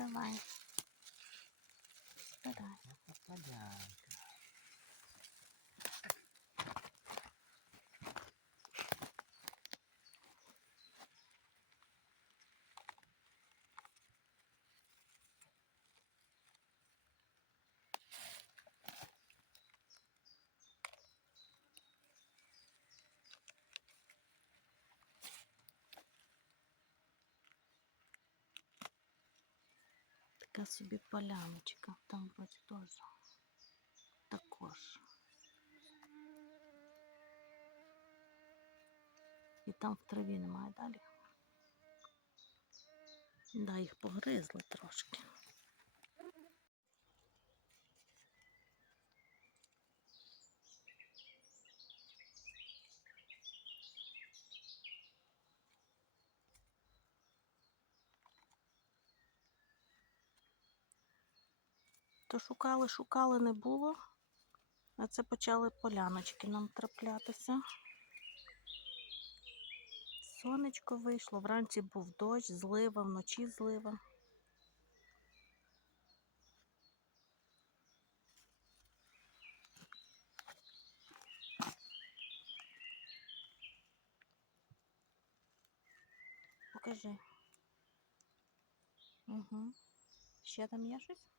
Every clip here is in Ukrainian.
ระบายก็ได้ แล้วก็ก็ยา Така собі поляночка. Там вроді теж. Також. І там в траві немає далі. Да, їх погризли трошки. То шукали, шукали, не було. А це почали поляночки нам траплятися. Сонечко вийшло, вранці був дощ, злива, вночі злива. Покажи. Угу. Ще там є щось?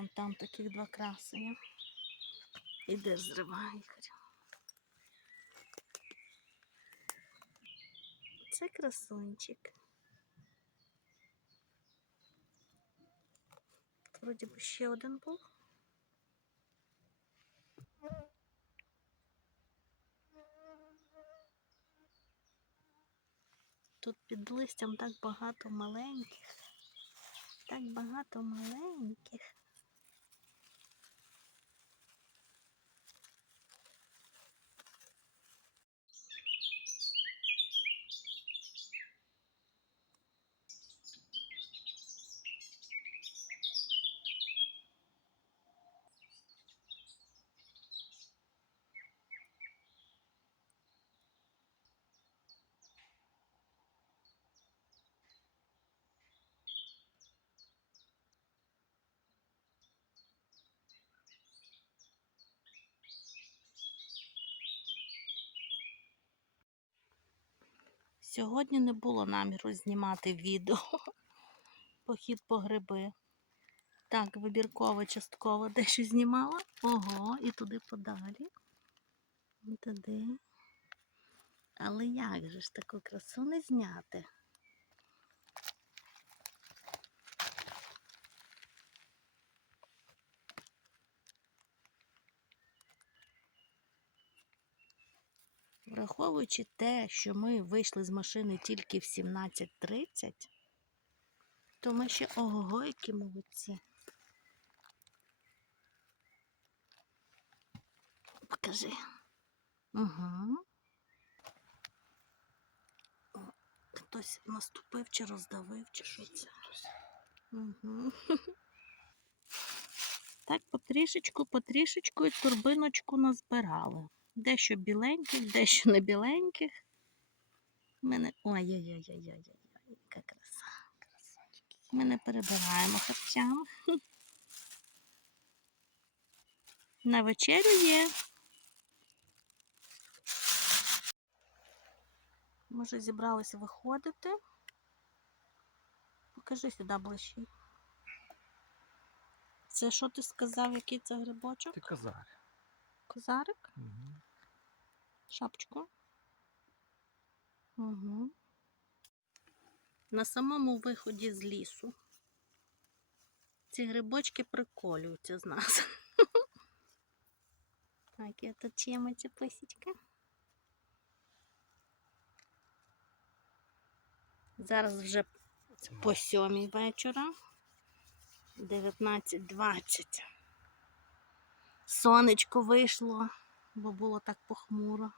Вон там таких два красення. Іде зривай, Ігор. Це красунчик. Вроді би ще один був. Тут під листям так багато маленьких. Так багато маленьких. Сьогодні не було наміру знімати відео. Похід по гриби. Так, вибірково, частково дещо знімала. Ого, і туди подалі. І туди. Але як же ж таку красу не зняти? Враховуючи те, що ми вийшли з машини тільки в 17.30, то ми ще ого, які молодці. Покажи. Угу. Хтось наступив чи роздавив, чи що це. Угу. Так, потрішечку, потрішечку і турбиночку назбирали. Дещо біленьких, дещо не біленьких. У мене. Ой-ой-ой-ой-ой, яка краса. Ми не перебираємо харчами. На вечерю є. Ми вже зібралися виходити. Покажи сюди ближче. Це що ти сказав, який це грибочок? Ти козар. Козарик? Угу. Шапочку. Угу. На самому виході з лісу ці грибочки приколюються з нас. Так, я тут чиємо ця писічка. Зараз вже по сьомій вечора. 19.20. Сонечко вийшло, бо було так похмуро.